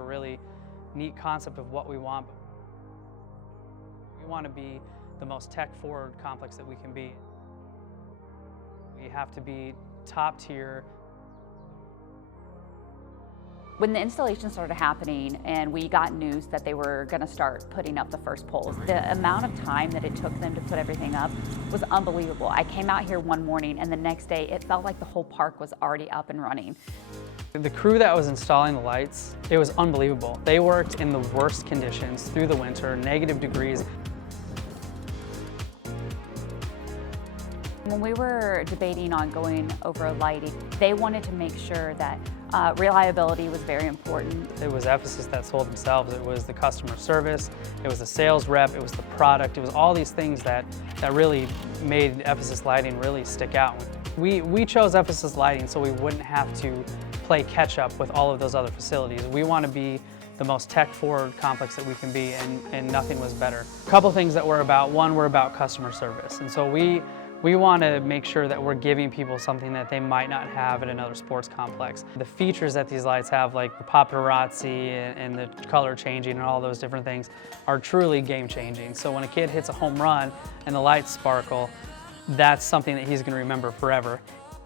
a really neat concept of what we want. We want to be the most tech-forward complex that we can be. We have to be top tier. When the installation started happening and we got news that they were going to start putting up the first poles, the amount of time that it took them to put everything up was unbelievable. I came out here one morning and the next day it felt like the whole park was already up and running. The crew that was installing the lights, it was unbelievable. They worked in the worst conditions through the winter, negative degrees. When we were debating on going over lighting, they wanted to make sure that reliability was very important. It was Ephesus that sold themselves. It was the customer service, it was the sales rep, it was the product, it was all these things that really made Ephesus Lighting really stick out. We chose Ephesus Lighting so we wouldn't have to play catch up with all of those other facilities. We want to be the most tech-forward complex that we can be, and nothing was better. A couple things that we're about. One, we're about customer service, and so we want to make sure that we're giving people something that they might not have at another sports complex. The features that these lights have, like the paparazzi and the color changing and all those different things, are truly game-changing. So when a kid hits a home run and the lights sparkle, that's something that he's going to remember forever.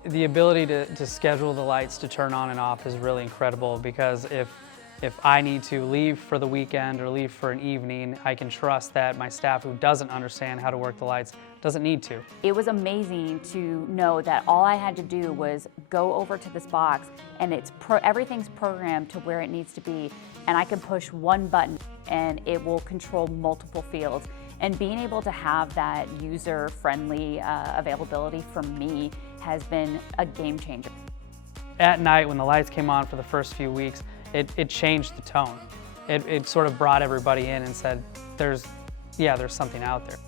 The ability to schedule the lights to turn on and off is really incredible, because if I need to leave for the weekend or leave for an evening, I can trust that my staff who doesn't understand how to work the lights doesn't need to. It was amazing to know that all I had to do was go over to this box and everything's programmed to where it needs to be, and I can push one button and it will control multiple fields. And being able to have that user-friendly availability for me has been a game changer. At night, when the lights came on for the first few weeks, it changed the tone. It sort of brought everybody in and said, there's something out there.